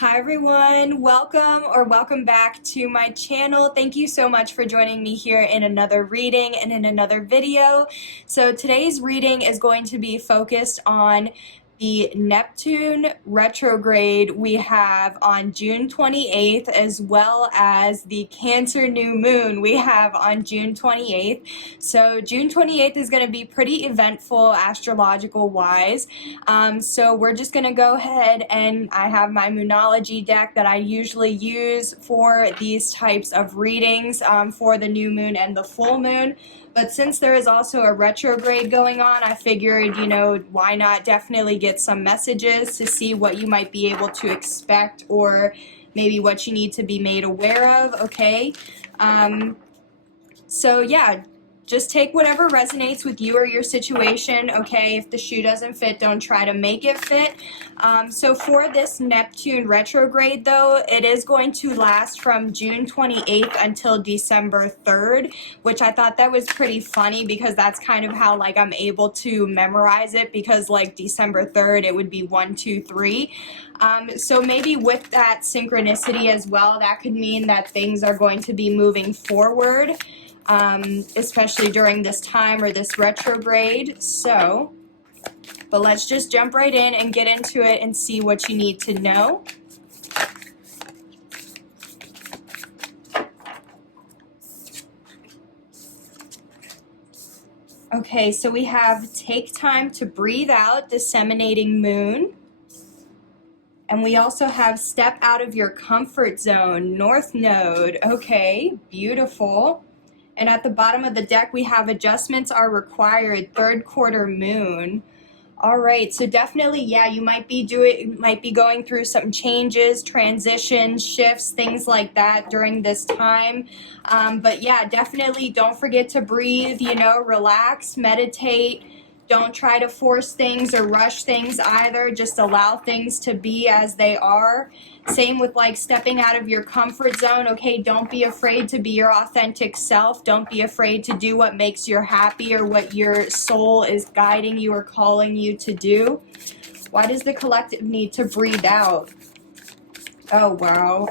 Hi everyone, welcome back to my channel. Thank you so much for joining me here in another reading and in another video. So today's reading is going to be focused on the Neptune retrograde we have on June 28th, as well as the Cancer new moon we have on June 28th. So June 28th is going to be pretty eventful astrological wise. So we're just going to go ahead, and I have my Moonology deck that I usually use for these types of readings for the new moon and the full moon. But since there is also a retrograde going on, I figured, why not definitely get some messages to see what you might be able to expect, or maybe what you need to be made aware of, okay? So yeah, just take whatever resonates with you or your situation, okay? If the shoe doesn't fit, don't try to make it fit. So for this Neptune retrograde, though, it is going to last from June 28th until December 3rd, which I thought that was pretty funny because that's kind of how, I'm able to memorize it, because, December 3rd, it would be 1, 2, 3. So maybe with that synchronicity as well, that could mean that things are going to be moving forward, especially during this time or this retrograde. But let's just jump right in and get into it and see what you need to know. Okay, so we have take time to breathe out, disseminating moon. And we also have step out of your comfort zone, North Node. Okay, beautiful. And at the bottom of the deck, we have adjustments are required, third quarter moon. All right, so definitely, yeah, you might be going through some changes, transitions, shifts, things like that during this time. But yeah, definitely don't forget to breathe, relax, meditate. Don't try to force things or rush things either. Just allow things to be as they are. Same with stepping out of your comfort zone. Okay, don't be afraid to be your authentic self. Don't be afraid to do what makes you happy or what your soul is guiding you or calling you to do. Why does the collective need to breathe out? Oh, wow.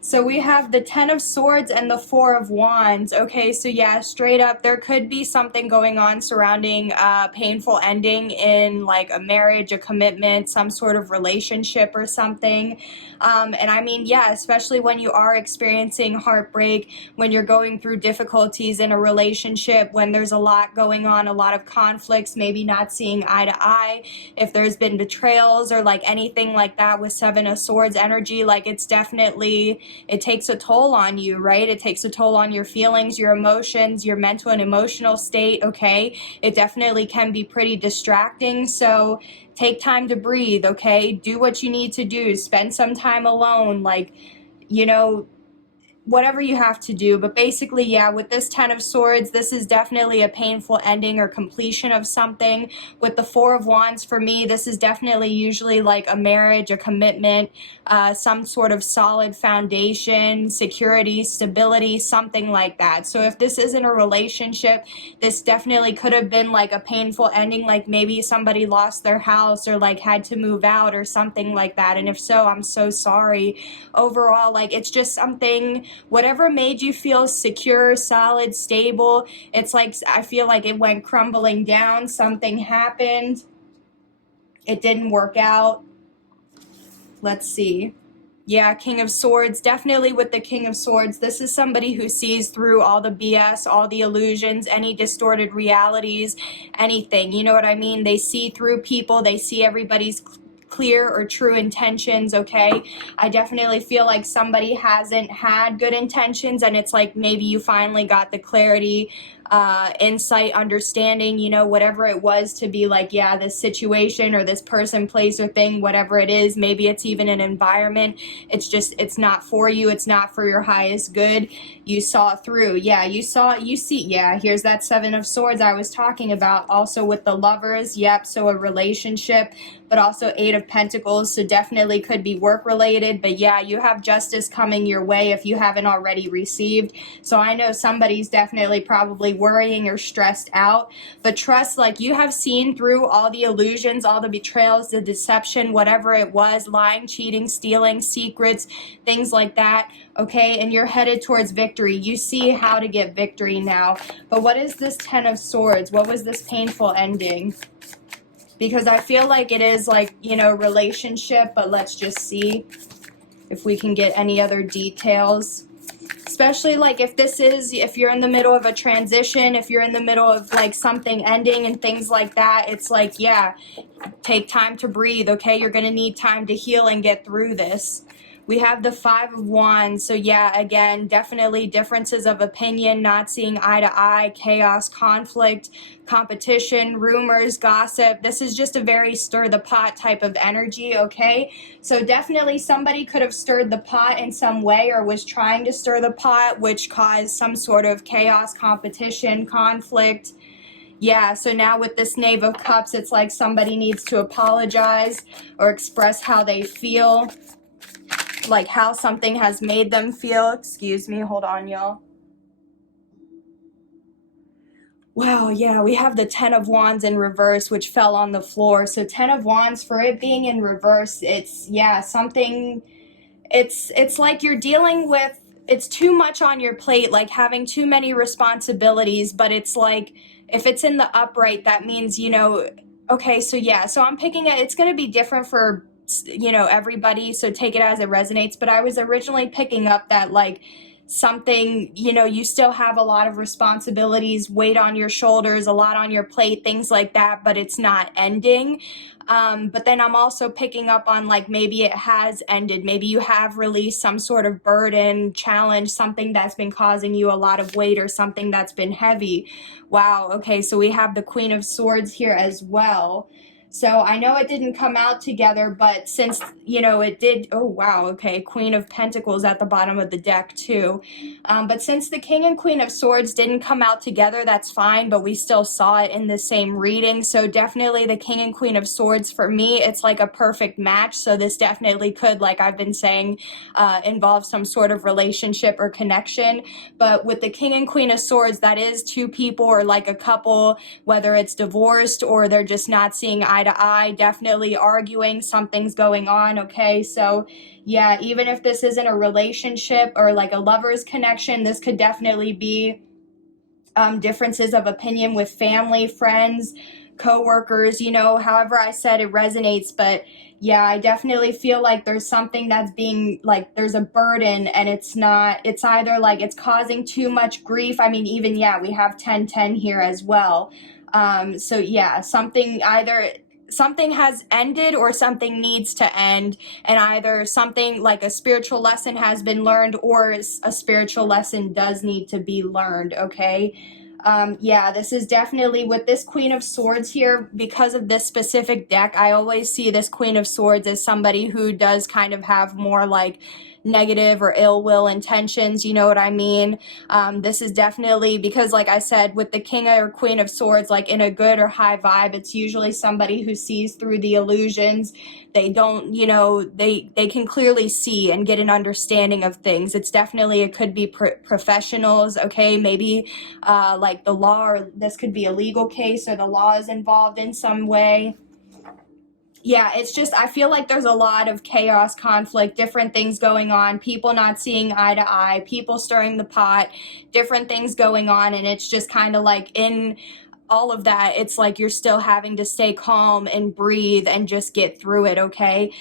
So we have the 10 of Swords and the 4 of Wands. Okay, so yeah, straight up, there could be something going on surrounding a painful ending in a marriage, a commitment, some sort of relationship or something. And I mean, yeah, especially when you are experiencing heartbreak, when you're going through difficulties in a relationship, when there's a lot going on, a lot of conflicts, maybe not seeing eye to eye, if there's been betrayals or anything like that with 7 of Swords energy, it's definitely, it takes a toll on you, right? It takes a toll on your feelings, your emotions, your mental and emotional state, okay? It definitely can be pretty distracting, so take time to breathe, okay? Do what you need to do. Spend some time alone, whatever you have to do. But basically, yeah, with this 10 of Swords, this is definitely a painful ending or completion of something. With the 4 of Wands, for me, this is definitely usually a marriage, a commitment, some sort of solid foundation, security, stability, something like that. So if this isn't a relationship, this definitely could have been a painful ending, maybe somebody lost their house or had to move out or something like that. And if so, I'm so sorry. Overall, it's just something, whatever made you feel secure, solid, stable, it's I feel it went crumbling down. Something happened. It didn't work out. Let's see. Yeah, King of Swords, definitely with the King of Swords, this is somebody who sees through all the BS, all the illusions, any distorted realities, anything, you know what I mean? They see through people, they see everybody's clear or true intentions, okay? I definitely feel somebody hasn't had good intentions, and it's maybe you finally got the clarity, insight, understanding, whatever it was to be yeah, this situation or this person, place, or thing, whatever it is, maybe it's even an environment, it's not for you, it's not for your highest good. You saw through, yeah, you see, yeah, here's that 7 of Swords I was talking about. Also with the Lovers, yep, so a relationship, but also 8 of Pentacles, so definitely could be work related. But yeah, you have justice coming your way if you haven't already received. So I know somebody's definitely probably worrying or stressed out. But trust, like, you have seen through all the illusions, all the betrayals, the deception, whatever it was, lying, cheating, stealing, secrets, things like that, okay? And you're headed towards victory. You see how to get victory now. But what is this Ten of Swords? What was this painful ending? Because I feel like it is, like, you know, relationship, but let's just see if we can get any other details. Especially, like, if you're in the middle of a transition, if you're in the middle of, like, something ending and things like that, it's like, yeah, take time to breathe, okay? You're going to need time to heal and get through this. We have the Five of Wands. So yeah, again, definitely differences of opinion, not seeing eye to eye, chaos, conflict, competition, rumors, gossip. This is just a very stir the pot type of energy, okay? So definitely somebody could have stirred the pot in some way or was trying to stir the pot, which caused some sort of chaos, competition, conflict. Yeah, so now with this Knave of Cups, it's like somebody needs to apologize or express how they feel, like how something has made them feel. Excuse me, hold on, y'all. Wow, yeah, we have the Ten of Wands in reverse, which fell on the floor. So Ten of Wands, for it being in reverse, it's, yeah, something, it's like you're dealing with, it's too much on your plate, like having too many responsibilities, but it's like, if it's in the upright, that means, you know, okay, so yeah, so I'm picking it, it's going to be different for, you know, everybody, so take it as it resonates, but I was originally picking up that, like, something, you know, you still have a lot of responsibilities, weight on your shoulders, a lot on your plate, things like that, but it's not ending. But then I'm also picking up on, like, maybe it has ended. Maybe you have released some sort of burden, challenge, something that's been causing you a lot of weight or something that's been heavy. Wow, okay, so we have the Queen of Swords here as well. So I know it didn't come out together, but since, you know, it did, oh wow, okay, Queen of Pentacles at the bottom of the deck too. But since the King and Queen of Swords didn't come out together, that's fine, but we still saw it in the same reading. So definitely the King and Queen of Swords, for me, it's like a perfect match. So this definitely could, like I've been saying, involve some sort of relationship or connection. But with the King and Queen of Swords, that is two people or like a couple, whether it's divorced or they're just not seeing eye to eye, definitely arguing, something's going on, okay? So yeah, even if this isn't a relationship or like a lover's connection, this could definitely be differences of opinion with family, friends, co-workers, you know, however I said it resonates. But yeah, I definitely feel like there's something that's being, like, there's a burden and it's not, it's either like it's causing too much grief. I mean, even, yeah, we have 10-10 here as well. So yeah, something has ended or something needs to end, and either something like a spiritual lesson has been learned or a spiritual lesson does need to be learned, okay? Yeah, this is definitely with this Queen of Swords here, because of this specific deck, I always see this Queen of Swords as somebody who does kind of have more like negative or ill will intentions, you know what I mean? This is definitely because, like I said, with the King or Queen of Swords, like in a good or high vibe, it's usually somebody who sees through the illusions. They don't, you know, they can clearly see and get an understanding of things. It's definitely, it could be professionals, okay? Maybe like the law, or this could be a legal case or the law is involved in some way. Yeah, it's just, I feel like there's a lot of chaos, conflict, different things going on, people not seeing eye to eye, people stirring the pot, different things going on, and it's just kind of like in all of that, it's like you're still having to stay calm and breathe and just get through it, okay?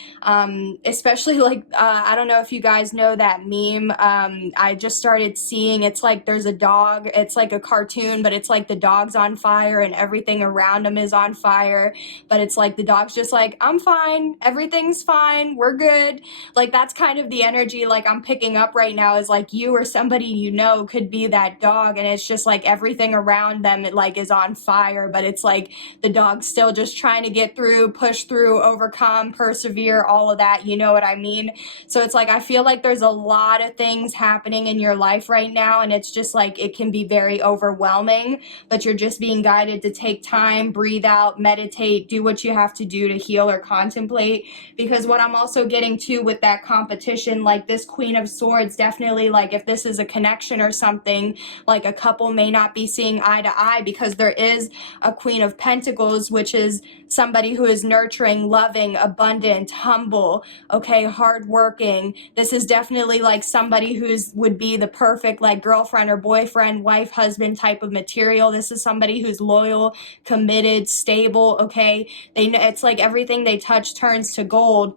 Especially like, I don't know if you guys know that meme, I just started seeing, it's like there's a dog, it's like a cartoon, but it's like the dog's on fire and everything around him is on fire, but it's like the dog's just like, I'm fine, everything's fine, we're good. Like, that's kind of the energy like I'm picking up right now, is like you or somebody you know could be that dog, and it's just like everything around them, it like is on on fire, but it's like the dog's still just trying to get through, push through, overcome, persevere, all of that, you know what I mean? So it's like I feel like there's a lot of things happening in your life right now, and it's just like it can be very overwhelming, but you're just being guided to take time, breathe out, meditate, do what you have to do to heal or contemplate. Because what I'm also getting to with that competition, like this Queen of Swords, definitely, like if this is a connection or something, like a couple may not be seeing eye to eye, because there is a Queen of Pentacles, which is somebody who is nurturing, loving, abundant, humble, okay, hardworking. This is definitely like somebody who's would be the perfect like girlfriend or boyfriend, wife, husband type of material. This is somebody who's loyal, committed, stable, okay? It's like everything they touch turns to gold.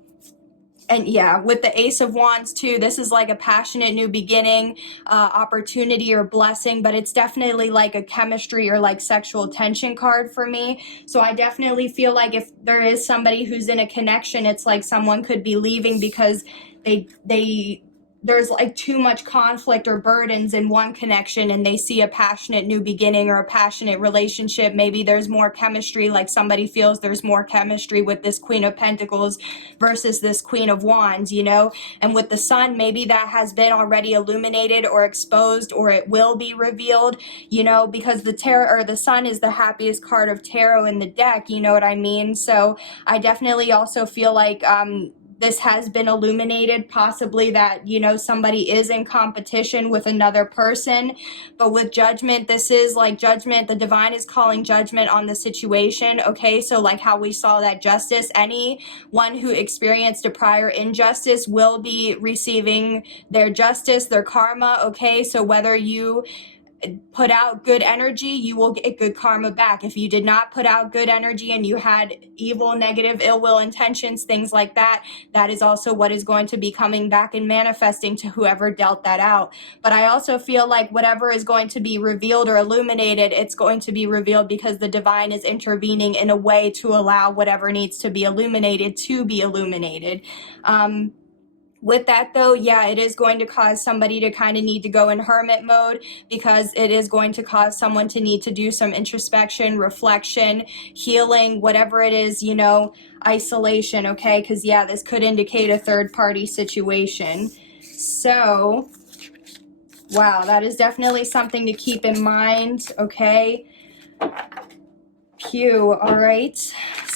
And yeah, with the Ace of Wands too, this is like a passionate new beginning, opportunity or blessing, but it's definitely like a chemistry or like sexual tension card for me. So I definitely feel like if there is somebody who's in a connection, it's like someone could be leaving because there's like too much conflict or burdens in one connection, and they see a passionate new beginning or a passionate relationship. Maybe there's more chemistry, like somebody feels there's more chemistry with this Queen of Pentacles versus this Queen of Wands, you know? And with the Sun, maybe that has been already illuminated or exposed, or it will be revealed, you know, because the tarot or the Sun is the happiest card of tarot in the deck, you know what I mean? So I definitely also feel like this has been illuminated, possibly that, you know, somebody is in competition with another person. But with Judgment, this is like Judgment, the divine is calling judgment on the situation, okay? So like how we saw that Justice, anyone who experienced a prior injustice will be receiving their justice, their karma, okay? So whether you put out good energy, you will get good karma back. If you did not put out good energy and you had evil, negative, ill will intentions, things like that, that is also what is going to be coming back and manifesting to whoever dealt that out. But I also feel like whatever is going to be revealed or illuminated, it's going to be revealed because the divine is intervening in a way to allow whatever needs to be illuminated to be illuminated. With that though, yeah, it is going to cause somebody to kind of need to go in hermit mode, because it is going to cause someone to need to do some introspection, reflection, healing, whatever it is, you know, isolation, okay? Because yeah, this could indicate a third party situation. So, wow, that is definitely something to keep in mind, okay? Pew, all right.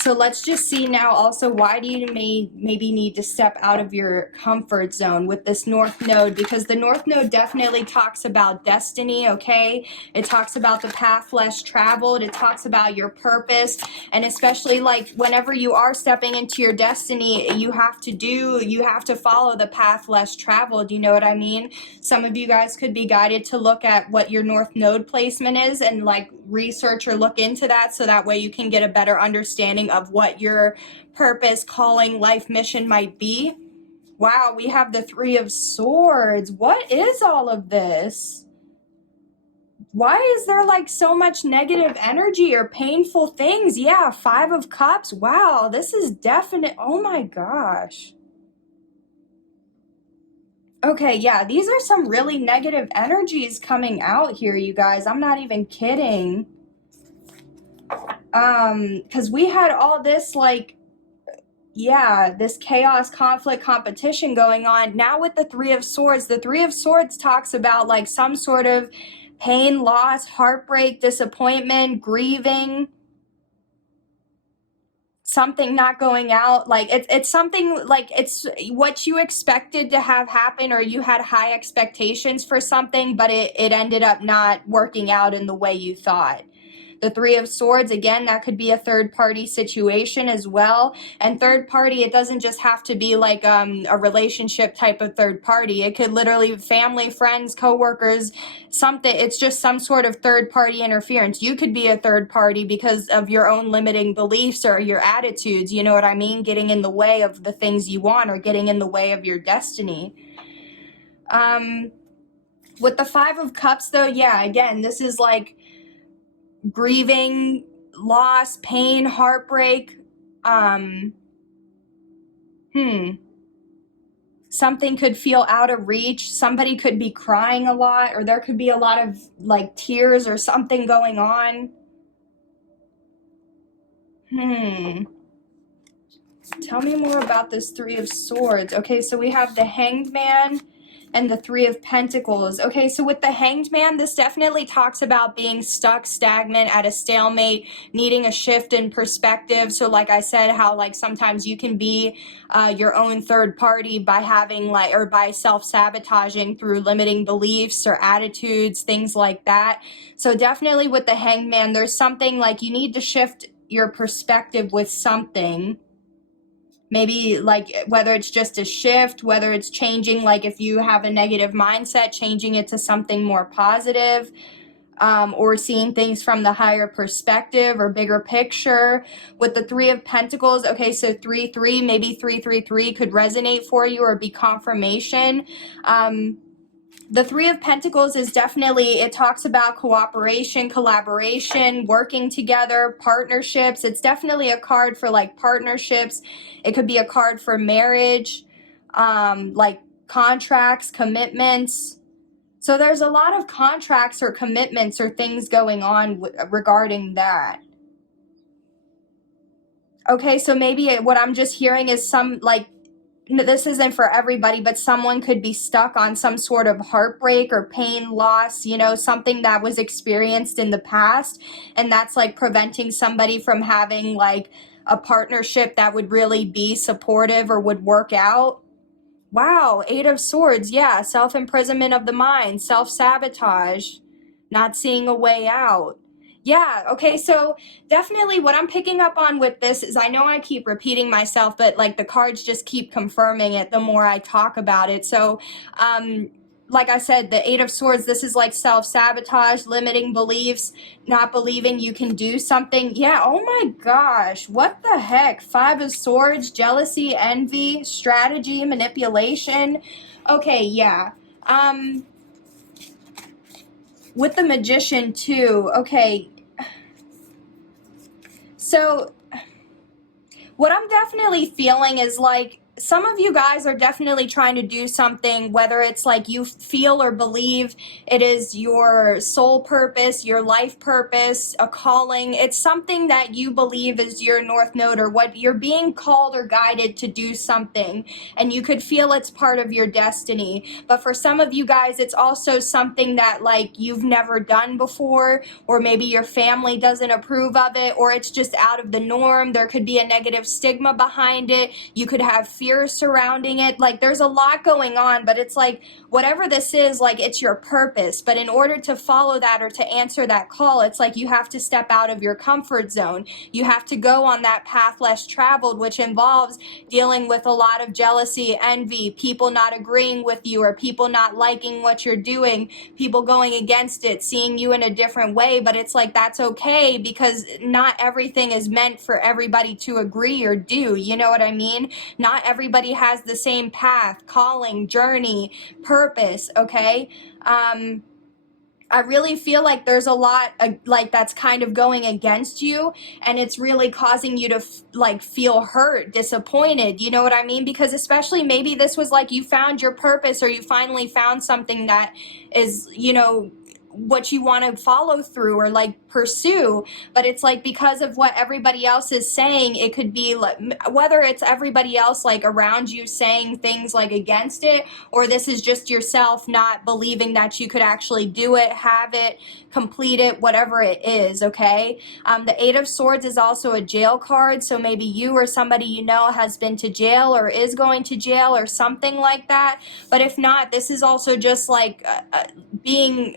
So let's just see now also, why do you maybe need to step out of your comfort zone with this North Node? Because the North Node definitely talks about destiny, okay? It talks about the path less traveled. It talks about your purpose. And especially like whenever you are stepping into your destiny, you have to follow the path less traveled. You know what I mean? Some of you guys could be guided to look at what your North Node placement is and like research or look into that, so that way you can get a better understanding of what your purpose, calling, life mission might be. Wow, we have the Three of Swords. What is all of this? Why is there like so much negative energy or painful things? Yeah, Five of Cups. Wow, this is definite. Oh my gosh. Okay, yeah, these are some really negative energies coming out here, you guys. I'm not even kidding. Because we had all this like, yeah, this chaos, conflict, competition going on. Now with the Three of Swords, the Three of Swords talks about like some sort of pain, loss, heartbreak, disappointment, grieving, something not going out. Like it's something like it's what you expected to have happen, or you had high expectations for something, but it ended up not working out in the way you thought. The Three of Swords, again, that could be a third-party situation as well. And third party, it doesn't just have to be like a relationship type of third party. It could literally be family, friends, coworkers, something. It's just some sort of third-party interference. You could be a third party because of your own limiting beliefs or your attitudes, you know what I mean? Getting in the way of the things you want, or getting in the way of your destiny. With the Five of Cups, though, yeah, again, this is like grieving, loss, pain, heartbreak. Something could feel out of reach. Somebody could be crying a lot, or there could be a lot of like tears or something going on. Tell me more about this Three of Swords. Okay, so we have the Hanged Man and the Three of Pentacles. Okay, so with the Hanged Man, this definitely talks about being stuck, stagnant, at a stalemate, needing a shift in perspective. So like I said, how like sometimes you can be your own third party by having like, or by self-sabotaging through limiting beliefs or attitudes, things like that. So definitely with the Hanged Man, there's something like you need to shift your perspective with something. Maybe like whether it's just a shift, whether it's changing, like if you have a negative mindset, changing it to something more positive, or seeing things from the higher perspective or bigger picture. With the Three of Pentacles, okay, so 3-3, maybe 3-3-3 could resonate for you or be confirmation. The Three of Pentacles is definitely, it talks about cooperation, collaboration, working together, partnerships. It's definitely a card for like partnerships. It could be a card for marriage, like contracts, commitments. So there's a lot of contracts or commitments or things going on regarding that. Okay, so maybe what I'm just hearing is some like, this isn't for everybody, but someone could be stuck on some sort of heartbreak or pain, loss, you know, something that was experienced in the past. And that's like preventing somebody from having like a partnership that would really be supportive or would work out. Wow, Eight of Swords, yeah, self-imprisonment of the mind, self-sabotage, not seeing a way out. Yeah, okay, so definitely what I'm picking up on with this is, I know I keep repeating myself, but like the cards just keep confirming it the more I talk about it. So, like I said, the Eight of Swords, this is like self-sabotage, limiting beliefs, not believing you can do something. Yeah, oh my gosh, what the heck? Five of Swords, jealousy, envy, strategy, manipulation. Okay, yeah. With the Magician too, okay. So what I'm definitely feeling is like, some of you guys are definitely trying to do something, whether it's like you feel or believe it is your soul purpose, your life purpose, a calling. It's something that you believe is your North Node, or what you're being called or guided to do something. And you could feel it's part of your destiny. But for some of you guys, it's also something that like you've never done before, or maybe your family doesn't approve of it, or it's just out of the norm. There could be a negative stigma behind it. You could have fear surrounding it. Like there's a lot going on, but it's like whatever this is, like it's your purpose. But in order to follow that or to answer that call, it's like you have to step out of your comfort zone. You have to go on that path less traveled, which involves dealing with a lot of jealousy, envy, people not agreeing with you, or people not liking what you're doing, people going against it, seeing you in a different way. But it's like that's okay, because not everything is meant for everybody to agree or do. You know what I mean? Not everybody has the same path, calling, journey, purpose, okay? I really feel like there's a lot like that's kind of going against you, and it's really causing you to like feel hurt, disappointed, you know what I mean? Because especially maybe this was like you found your purpose, or you finally found something that is, you know, what you want to follow through or like pursue. But it's like because of what everybody else is saying, it could be like, whether it's everybody else like around you saying things like against it, or this is just yourself not believing that you could actually do it, have it, complete it, whatever it is, okay? The Eight of Swords is also a jail card, so maybe you or somebody you know has been to jail or is going to jail or something like that. But if not, this is also just like being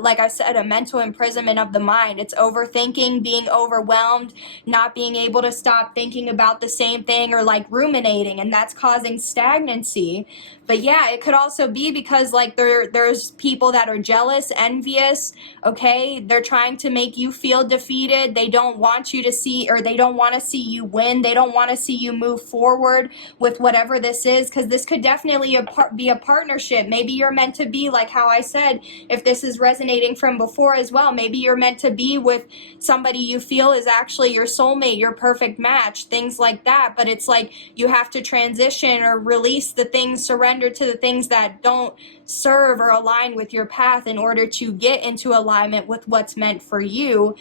like I said, a mental imprisonment of the mind. It's overthinking, being overwhelmed, not being able to stop thinking about the same thing, or like ruminating, and that's causing stagnancy. But yeah, it could also be because like there's people that are jealous, envious, okay? They're trying to make you feel defeated. They don't want you to see, or they don't want to see you win. They don't want to see you move forward with whatever this is, because this could definitely be a partnership. Maybe you're meant to be, like how I said, if this is resonating from before as well, maybe you're meant to be with somebody you feel is actually your soulmate, your perfect match, things like that. But it's like you have to transition or release the things, surrender to the things that don't serve or align with your path in order to get into alignment with what's meant for you.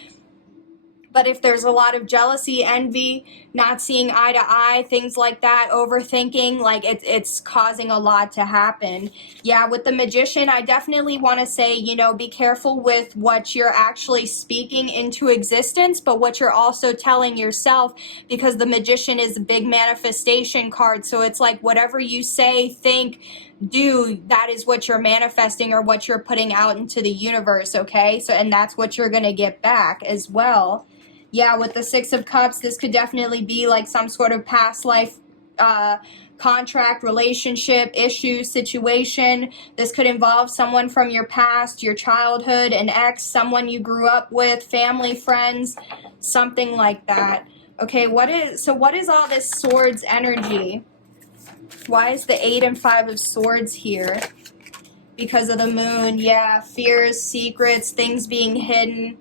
But if there's a lot of jealousy, envy, not seeing eye to eye, things like that, overthinking, like it's causing a lot to happen. Yeah, with the Magician, I definitely want to say, you know, be careful with what you're actually speaking into existence, but what you're also telling yourself, because the Magician is a big manifestation card. So it's like whatever you say, think, do, that is what you're manifesting or what you're putting out into the universe, okay? So, and that's what you're going to get back as well. Yeah, with the Six of Cups, this could definitely be like some sort of past life contract, relationship, issue, situation. This could involve someone from your past, your childhood, an ex, someone you grew up with, family, friends, something like that. Okay, what is all this Swords energy? Why is the 8 and 5 of Swords here? Because of the moon. Yeah, fears, secrets, things being hidden,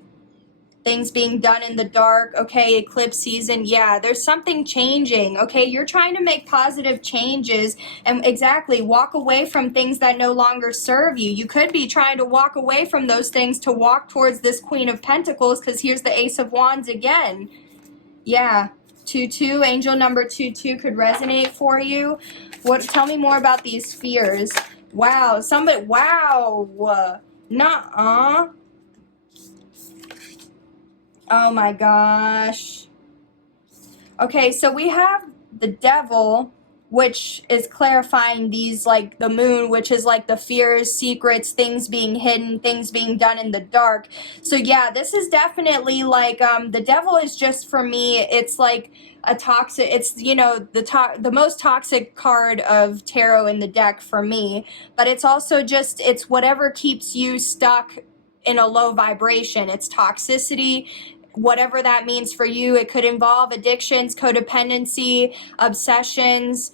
things being done in the dark. Okay, eclipse season. Yeah, there's something changing. Okay, you're trying to make positive changes and exactly walk away from things that no longer serve you. You could be trying to walk away from those things to walk towards this Queen of Pentacles, because here's the Ace of Wands again. Yeah, 2-2, angel number 2-2 could resonate for you. Tell me more about these fears. Wow, wow. Nuh-uh. Oh my gosh. Okay, so we have the Devil, which is clarifying these, like the moon, which is like the fears, secrets, things being hidden, things being done in the dark. So yeah, this is definitely like, the Devil is just, for me, it's like a toxic, it's, you know, the most toxic card of tarot in the deck for me, but it's also just, it's whatever keeps you stuck in a low vibration. It's toxicity, whatever that means for you. It could involve addictions, codependency, obsessions,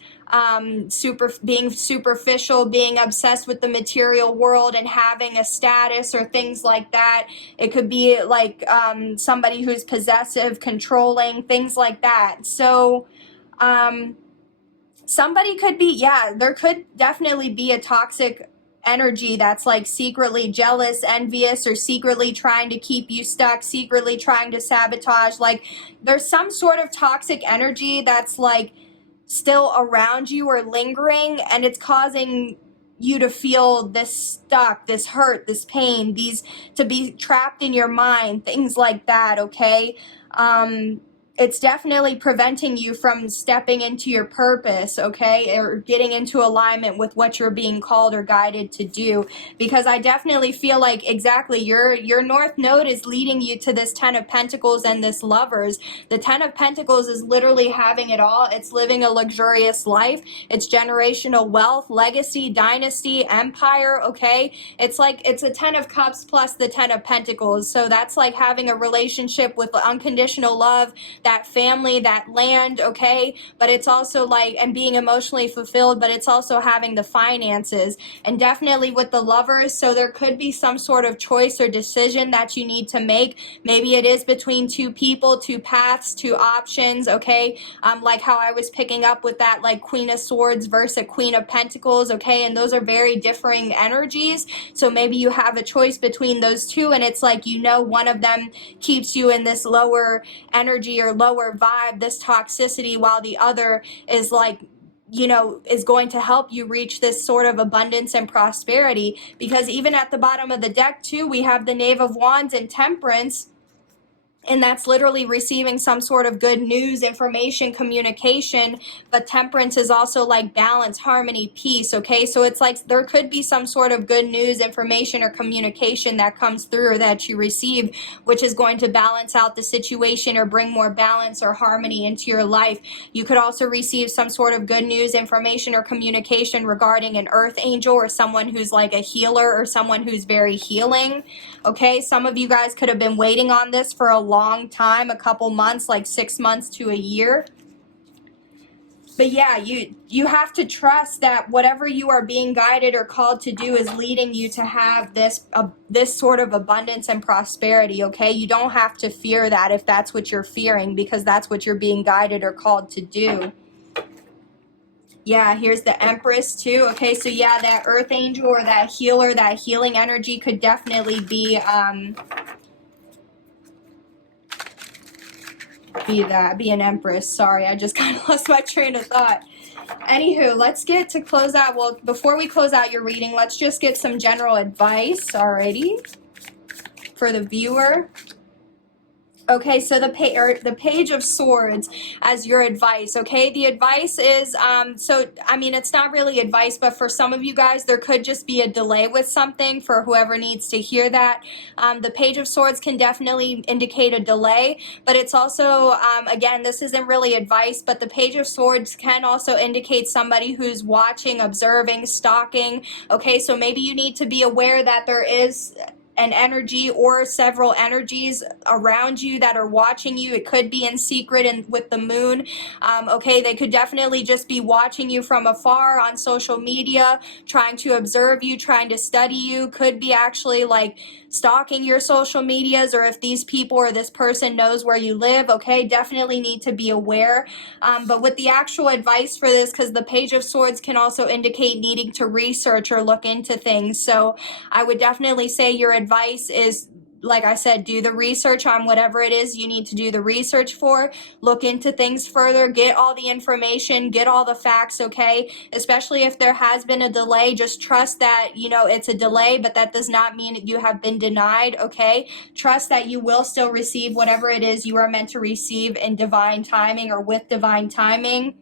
being superficial, being obsessed with the material world and having a status or things like that. It could be like somebody who's possessive, controlling, things like that. So somebody could be, yeah, there could definitely be a toxic energy that's like secretly jealous, envious, or secretly trying to keep you stuck, secretly trying to sabotage. Like there's some sort of toxic energy that's like still around you or lingering, and it's causing you to feel this stuck, this hurt, this pain, these, to be trapped in your mind, things like that. Okay, it's definitely preventing you from stepping into your purpose, okay, or getting into alignment with what you're being called or guided to do. Because I definitely feel like, exactly, your North Node is leading you to this 10 of Pentacles and this Lovers. The 10 of Pentacles is literally having it all. It's living a luxurious life. It's generational wealth, legacy, dynasty, empire, okay? It's like, it's a 10 of Cups plus the 10 of Pentacles. So that's like having a relationship with unconditional love, that family, that land, okay? But it's also like, and being emotionally fulfilled, but it's also having the finances. And definitely with the Lovers, so there could be some sort of choice or decision that you need to make. Maybe it is between two people, two paths, two options, okay? Like how I was picking up with that, like Queen of Swords versus a Queen of Pentacles, okay? And those are very differing energies. So maybe you have a choice between those two, and it's like, you know, one of them keeps you in this lower energy or lower vibe, this toxicity, while the other is like, you know, is going to help you reach this sort of abundance and prosperity. Because even at the bottom of the deck too, we have the Knave of Wands and Temperance. And that's literally receiving some sort of good news, information, communication. But Temperance is also like balance, harmony, peace, okay? So it's like there could be some sort of good news, information, or communication that comes through or that you receive, which is going to balance out the situation or bring more balance or harmony into your life. You could also receive some sort of good news, information, or communication regarding an earth angel or someone who's like a healer or someone who's very healing, okay? Some of you guys could have been waiting on this for a long time, a couple months, like 6 months to a year. But yeah, you have to trust that whatever you are being guided or called to do is leading you to have this sort of abundance and prosperity, okay? You don't have to fear that if that's what you're fearing, because that's what you're being guided or called to do. Yeah, here's the Empress too. Okay, so yeah, that earth angel or that healer, that healing energy could definitely be be an empress. Sorry, I just kind of lost my train of thought. Anywho, let's get to close out. Well, before we close out your reading, let's just get some general advice, alrighty, for the viewer. Okay, so the Page of Swords as your advice, okay? The advice is, so, I mean, it's not really advice, but for some of you guys, there could just be a delay with something for whoever needs to hear that. The Page of Swords can definitely indicate a delay, but it's also, again, this isn't really advice, but the Page of Swords can also indicate somebody who's watching, observing, stalking, okay? So maybe you need to be aware that there is an energy or several energies around you that are watching you. It could be in secret and with the moon. Okay, they could definitely just be watching you from afar on social media, trying to observe you, trying to study you. Could be actually like stalking your social medias, or if these people or this person knows where you live. Okay, definitely need to be aware. But with the actual advice for this, because the Page of Swords can also indicate needing to research or look into things, so I would definitely say your advice is, like I said, do the research on whatever it is you need to do the research for. Look into things further, get all the information, get all the facts, okay? Especially if there has been a delay, just trust that, you know, it's a delay, but that does not mean that you have been denied, okay? Trust that you will still receive whatever it is you are meant to receive in divine timing or with divine timing.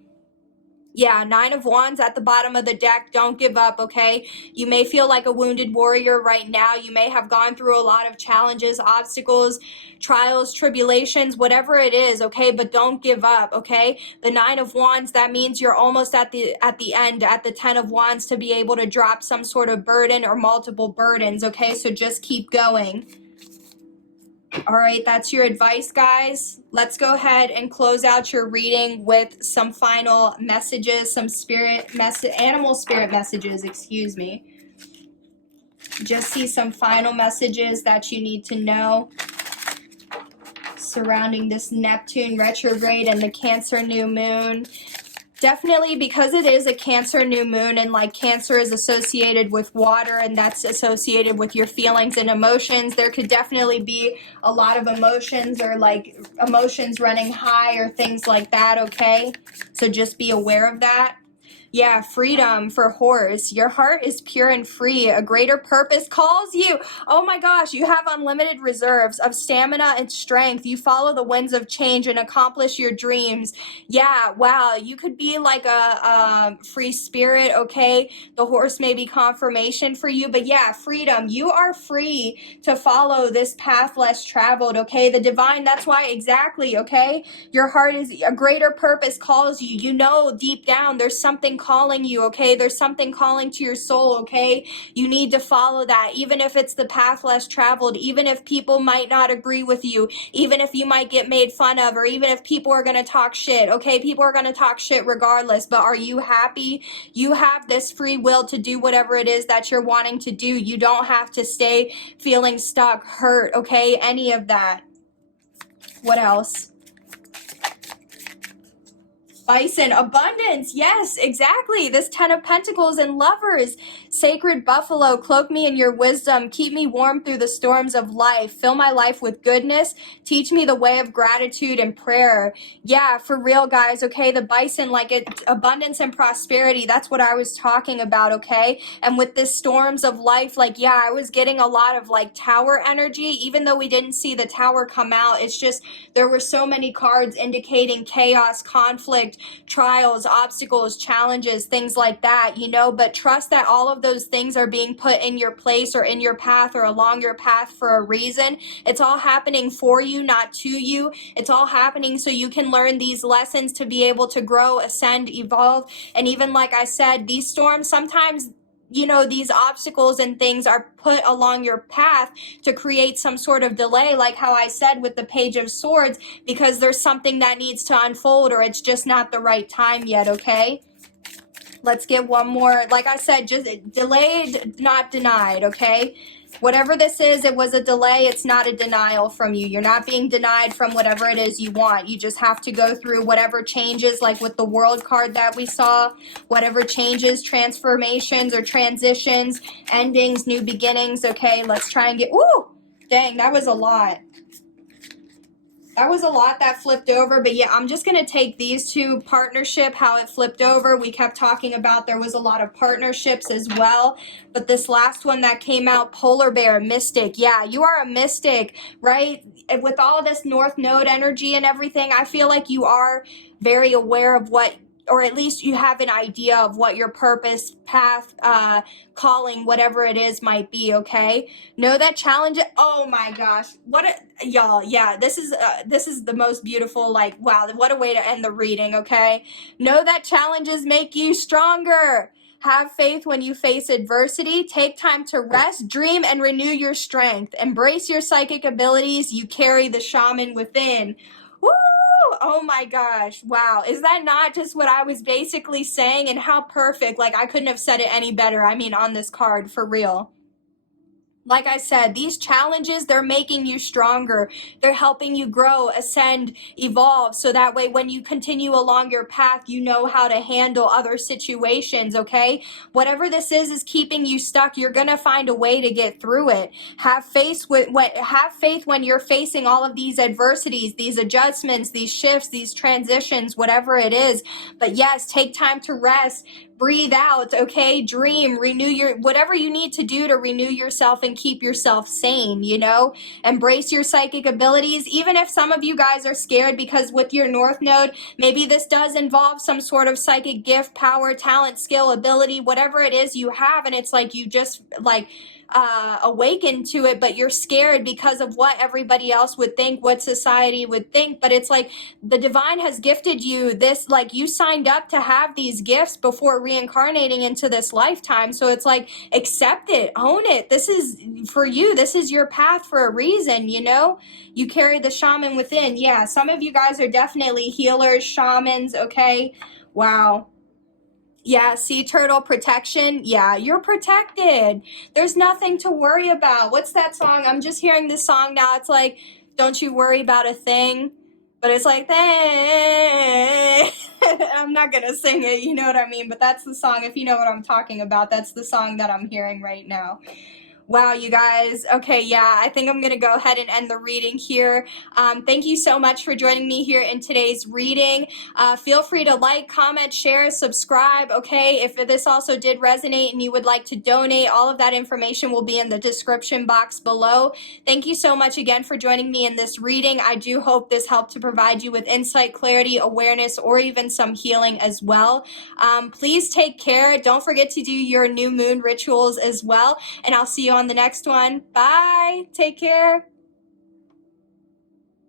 Yeah, Nine of Wands at the bottom of the deck. Don't give up, okay? You may feel like a wounded warrior right now. You may have gone through a lot of challenges, obstacles, trials, tribulations, whatever it is, okay? But don't give up, okay? The Nine of Wands, that means you're almost at the end, at the Ten of Wands, to be able to drop some sort of burden or multiple burdens, okay? So just keep going. All right, that's your advice, guys. Let's go ahead and close out your reading with some final messages, some animal spirit messages, excuse me. Just see some final messages that you need to know surrounding this Neptune retrograde and the Cancer new moon. Definitely, because it is a Cancer new moon, and like Cancer is associated with water, and that's associated with your feelings and emotions, there could definitely be a lot of emotions, or like emotions running high or things like that, okay? So just be aware of that. Yeah, freedom for Horse. Your heart is pure and free. A greater purpose calls you. Oh my gosh, you have unlimited reserves of stamina and strength. You follow the winds of change and accomplish your dreams. Yeah, wow, you could be like a free spirit, okay? The horse may be confirmation for you, but yeah, freedom. You are free to follow this path less traveled, okay? The divine, that's why, exactly, okay? Your heart is, a greater purpose calls you. You know deep down there's something calling you, okay? There's something calling to your soul, okay? You need to follow that, even if it's the path less traveled, even if people might not agree with you, even if you might get made fun of, or even if people are going to talk shit, okay? People are going to talk shit regardless, but are you happy? You have this free will to do whatever it is that you're wanting to do. You don't have to stay feeling stuck, hurt, okay? Any of that. What else? Bison, abundance, yes, exactly. This Ten of Pentacles and Lovers. Sacred buffalo, cloak me in your wisdom. Keep me warm through the storms of life. Fill my life with goodness. Teach me the way of gratitude and prayer. Yeah, for real, guys, okay? The bison, like abundance and prosperity, that's what I was talking about, okay? And with this storms of life, like, yeah, I was getting a lot of like tower energy, even though we didn't see the tower come out. It's just, there were so many cards indicating chaos, conflict, trials, obstacles, challenges, things like that, you know, but trust that all of those things are being put in your place or in your path or along your path for a reason. It's all happening for you, not to you. It's all happening so you can learn these lessons to be able to grow, ascend, evolve. And even like I said, these storms, sometimes, you know, these obstacles and things are put along your path to create some sort of delay, like how I said with the Page of Swords, because there's something that needs to unfold, or it's just not the right time yet, okay? Let's get one more. Like I said, just delayed, not denied, okay? Whatever this is, it was a delay. It's not a denial from you. You're not being denied from whatever it is you want. You just have to go through whatever changes, like with the World card that we saw, whatever changes, transformations or transitions, endings, new beginnings, okay? Let's try and get, ooh, dang, that was a lot. That was a lot that flipped over, but yeah, I'm just going to take these two, partnership, how it flipped over. We kept talking about there was a lot of partnerships as well, but this last one that came out, polar bear, mystic. Yeah, you are a mystic, right? With all of this North Node energy and everything, I feel like you are very aware of what, or at least you have an idea of what your purpose, path, calling, whatever it is might be, okay? Know that challenge, oh my gosh, y'all, yeah, this is the most beautiful, like, wow, what a way to end the reading, okay? Know that challenges make you stronger. Have faith when you face adversity. Take time to rest, dream, and renew your strength. Embrace your psychic abilities. You carry the shaman within. Woo! Oh my gosh. Wow. Is that not just what I was basically saying? And how perfect. Like, I couldn't have said it any better. I mean, on this card, for real. Like I said, these challenges, they're making you stronger. They're helping you grow, ascend, evolve. So that way, when you continue along your path, you know how to handle other situations, okay? Whatever this is keeping you stuck, you're going to find a way to get through it. Have faith when you're facing all of these adversities, these adjustments, these shifts, these transitions, whatever it is. But yes, take time to rest. Breathe out, okay? Dream, renew whatever you need to do to renew yourself and keep yourself sane, you know? Embrace your psychic abilities, even if some of you guys are scared because with your North Node, maybe this does involve some sort of psychic gift, power, talent, skill, ability, whatever it is you have, and it's like you just, like, awaken to it, but you're scared because of what everybody else would think, what society would think. But it's like the divine has gifted you this, like, you signed up to have these gifts before reincarnating into this lifetime. So it's like, accept it, own it. This is for you. This is your path for a reason, you know? You carry the shaman within. Yeah, some of you guys are definitely healers, shamans, okay? Wow. Yeah, sea turtle protection. Yeah, you're protected. There's nothing to worry about. What's that song? I'm just hearing this song now. It's like, don't you worry about a thing. But it's like, hey. I'm not going to sing it, you know what I mean? But that's the song. If you know what I'm talking about, that's the song that I'm hearing right now. Wow, you guys. Okay, yeah, I think I'm going to go ahead and end the reading here. Thank you so much for joining me here in today's reading. Feel free to like, comment, share, subscribe, okay? If this also did resonate and you would like to donate, all of that information will be in the description box below. Thank you so much again for joining me in this reading. I do hope this helped to provide you with insight, clarity, awareness, or even some healing as well. Please take care. Don't forget to do your new moon rituals as well, and I'll see you on the next one. Bye. Take care.